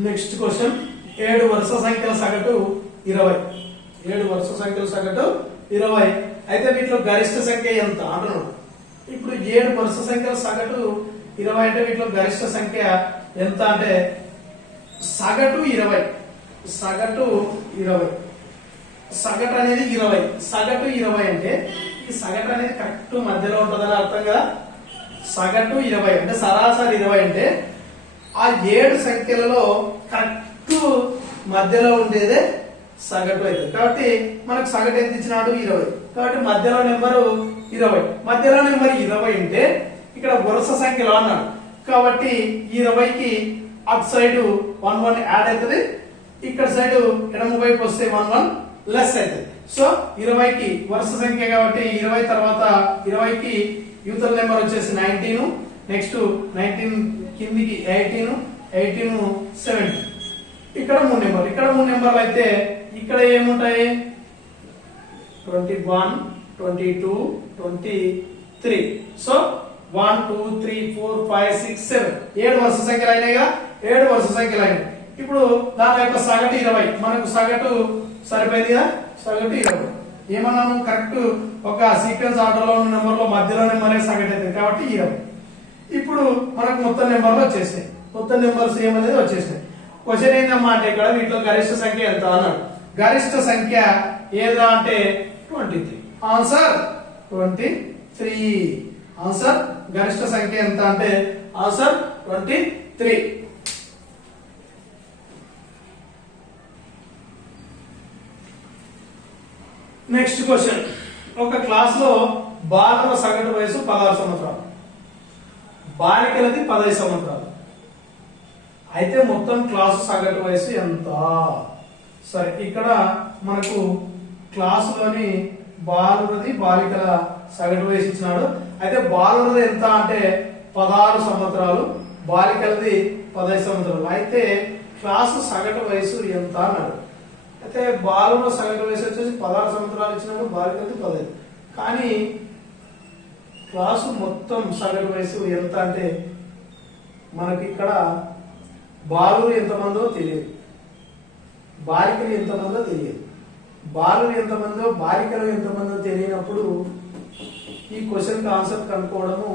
Next question 7 వరుస సంఖ్యల సగటు 20. 7 వరుస సంఖ్యల సగటు 20. అయితే వీటిలో గరిష్ట సంఖ్య ఎంత అంటున్నాడు. ఇప్పుడు 7 వరుస సంఖ్యల సగటు 20 అంటే వీటిలో గరిష్ట సంఖ్య ఎంత అంటే సగటు 20. సగటు 20. సగటు అనేది 20. సగటు 20 అంటే ఈ సగటు అనేది కరెక్ట్ మధ్యలో ఉంటుందని అర్థం కదా. సగటు 20 అంటే సరాసరి 20 అంటే ఆ 7 సంఖ్యలలో కరెక్ట్ మధ్యలో ఉండేదే సగటు అవుతుంది. కాబట్టి మనకు సగటు ఎంత ఇచ్చినాడు 20. కాబట్టి మధ్యలో నెంబరు 20. మధ్యలో నెంబర్ 20 అంటే ఇక్కడ వరుస సంఖ్యలో అన్నాడు. కాబట్టి 20కి అటు సైడ్ 1 యాడ్ అవుతుంది. ఇక్కడ సైడ్ ఎడమ వైపు వస్తే 1 లెస్ అవుతుంది. సో 20కి వరుస సంఖ్య కాబట్టి 20 తర్వాత 20కి యూతల్ నెంబర్ వచ్చేసి 19. నెక్స్ట్ 19 కిందికి 18, 18 70. ఇక్కడ 3 నెంబర్లు. ఇక్కడ 3 నెంబర్లు అయితే ఇక్కడ ఏముంటాయి 21, 22, 23. సో 1, 2, 3, 4, 5, 6, 7 7 వరుస సంఖ్యలు అయినాయి కదా. 7 వరుస సంఖ్యలు అయినాయి. ఇప్పుడు దాని యొక్క సగటు 20. మనకు సగటు సరిపోయింది కదా. సగటు 20 ఏమన్నాము కరెక్ట్ ఒక సీక్వెన్స్ ఆర్డర్ లో ఉన్న నెంబర్లో మధ్యలో నెంబర్ సగటు అవుతుంది కాబట్టి 20. ఇప్పుడు మనకు మొత్తం నెంబర్లు వచ్చేసాయి. మొత్తం నెంబర్స్ ఏమనేది వచ్చేసాయి. క్వశ్చన్ ఏంటమ్మా అంటే ఇక్కడ వీటిలో గరిష్ట సంఖ్య ఎంత అన్నాడు. గరిష్ట సంఖ్య ఏదా అంటే 23. ఆన్సర్ 23. ఆన్సర్ గరిష్ట సంఖ్య ఎంత అంటే ఆన్సర్ 23. Next question. ఒక క్లాస్ లో బాలుర సగటు వయసు 16 సంవత్సరాలు, బాలికలది 15 సంవత్సరాలు. అయితే మొత్తం క్లాసు సగటు వయసు ఎంత? సరే ఇక్కడ మనకు క్లాసులోని బాలురది బాలికల సగటు వయసు ఇచ్చినాడు. అయితే బాలురది ఎంత అంటే 16 సంవత్సరాలు, బాలికలది 15 సంవత్సరాలు. అయితే క్లాసు సగటు వయసు ఎంత అన్నాడు. అయితే బాలుర సగటు వయసు వచ్చేసి 16 సంవత్సరాలు ఇచ్చినాడు, బాలికలది 15. కానీ క్లాసు మొత్తం సగటు వయసు ఎంత అంటే మనకి ఇక్కడ బాలురు ఎంతమందో తెలియదు, బాలికలు ఎంతమందో తెలియదు. బాలురు ఎంతమందో బాలికలు ఎంతమందో తెలియనప్పుడు ఈ క్వశ్చన్కి ఆన్సర్ కనుక్కోవడము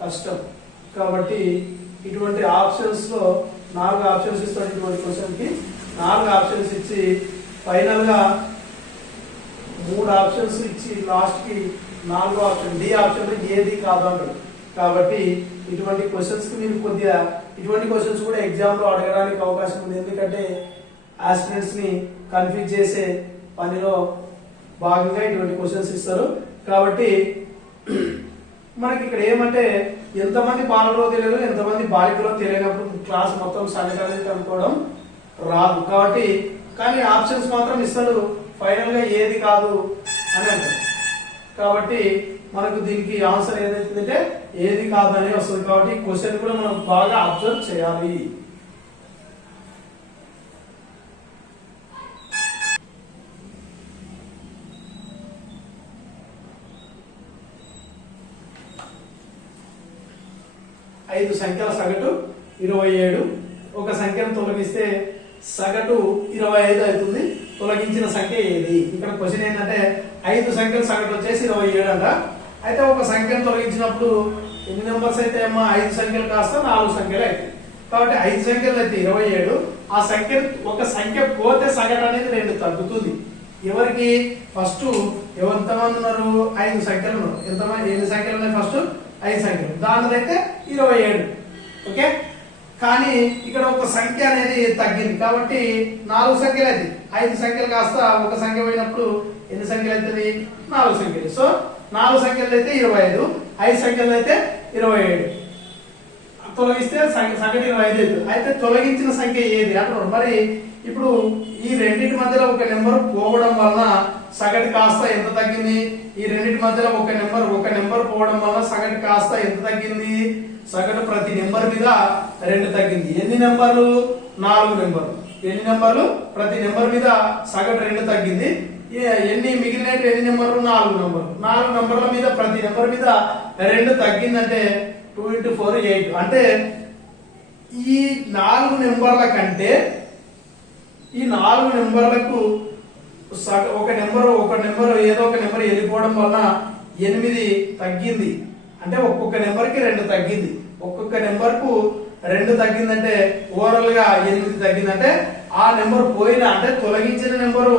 కష్టం. కాబట్టి ఇటువంటి ఆప్షన్స్ లో 4 ఆప్షన్స్ ఇస్తాడు. ఇటువంటి క్వశ్చన్ కి 4 ఆప్షన్స్ ఇచ్చి ఫైనల్ గా 3 ఆప్షన్స్ ఇచ్చి లాస్ట్ కి 4వ ఆప్షన్ డి ఆప్షన్ ఏది కాదు అంటాడు. కాబట్టి ఇటువంటి క్వశ్చన్స్ కి మీరు కొద్దిగా ఇటువంటి క్వశ్చన్స్ కూడా ఎగ్జామ్ లో అడగడానికి అవకాశం ఉంది. ఎందుకంటే ఆస్పిరెంట్స్ ని కన్ఫ్యూజ్ చేసే పనిలో భాగంగా ఇటువంటి క్వశ్చన్స్ ఇస్తారు. కాబట్టి మనకి ఇక్కడ ఏమంటే ఎంతమంది బాలురో తెలియదు, ఎంతమంది బాలికలో తెలియనప్పుడు క్లాస్ మొత్తం సగటు అనేది కనుక్కోవడం రాదు. కాబట్టి కానీ ఆప్షన్స్ మాత్రం ఇస్తాడు ఫైనల్ గా ఏది కాదు అని అంటారు. కాబట్టి మనకు దీనికి ఆన్సర్ ఏదైతుందంటే ఏది కాదు అని వస్తుంది. కాబట్టి క్వశ్చన్ కూడా మనం బాగా అబ్జర్వ్ చేయాలి. ఐదు సంఖ్యల సగటు 27. ఒక సంఖ్యను తొలగిస్తే సగటు 25 అవుతుంది. తొలగించిన సంఖ్య ఏది? ఇక్కడ క్వశ్చన్ ఏంటంటే 5 సంఖ్యల సగటు వచ్చేసి 27 అంట. అయితే ఒక సంఖ్యను తొలగించినప్పుడు ఎన్ని నెంబర్స్ అయితే అమ్మా 5 సంఖ్యలు కాస్త 4 సంఖ్యలు అవుతాయి. కాబట్టి 5 సంఖ్యలు అయితే 27. ఆ సంఖ్య ఒక సంఖ్య పోతే సగటు అనేది 2 తగ్గుతుంది. ఎవరికి? ఫస్ట్ ఎంతమంది ఉన్నారు? 5 సంఖ్యలు ఉన్నారు. ఎన్ని సంఖ్యలు ఉన్నాయి? ఫస్ట్ 5 సంఖ్యలు, దానిదైతే 27. ఓకే. కానీ ఇక్కడ ఒక సంఖ్య అనేది తగ్గింది కాబట్టి 4 సంఖ్యలు అయితే 5 సంఖ్యలు కాస్త ఒక సంఖ్య పోయినప్పుడు ఎన్ని సంఖ్యలు అవుతుంది? 4 సంఖ్యలు. సో 4 సంఖ్యలు అయితే 25, 5 సంఖ్యలు అయితే 27. తొలగిస్తే సగటు 25 అవుతుంది. అయితే తొలగించిన సంఖ్య ఏది అంటున్నాడు. మరి ఇప్పుడు ఈ రెండింటి మధ్యలో ఒక నెంబర్ పోవడం వలన సగటు కాస్త ఎంత తగ్గింది? ఈ రెండింటి మధ్యలో ఒక నెంబర్ పోవడం వలన సగటు కాస్త ఎంత తగ్గింది? సగటు ప్రతి నెంబర్ మీద 2 తగ్గింది. ఎన్ని నెంబర్లు? 4 నెంబర్లు. ఎన్ని నెంబర్లు? ప్రతి నెంబర్ మీద సగటు 2 తగ్గింది. ఎన్ని మిగిలిన ఎన్ని నెంబర్లు? 4 నెంబర్లు. 4 నెంబర్ల మీద ప్రతి నెంబర్ మీద 2 తగ్గిందంటే 2 × 4 8. అంటే ఈ 4 నెంబర్ల కంటే ఈ 4 నెంబర్లకు ఒక నెంబర్ ఏదో ఒక నెంబర్ వెళ్ళిపోవడం వలన 8 తగ్గింది అంటే ఒక్కొక్క నెంబర్కి 2 తగ్గింది. ఒక్కొక్క నెంబర్కు 2 తగ్గిందంటే ఓవరాల్ గా 8 తగ్గిందంటే ఆ నెంబర్ పోయిన అంటే తొలగించిన నెంబరు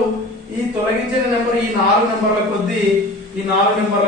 ఈ 4 నెంబర్ల కొద్దీ ఈ 4 నెంబర్ల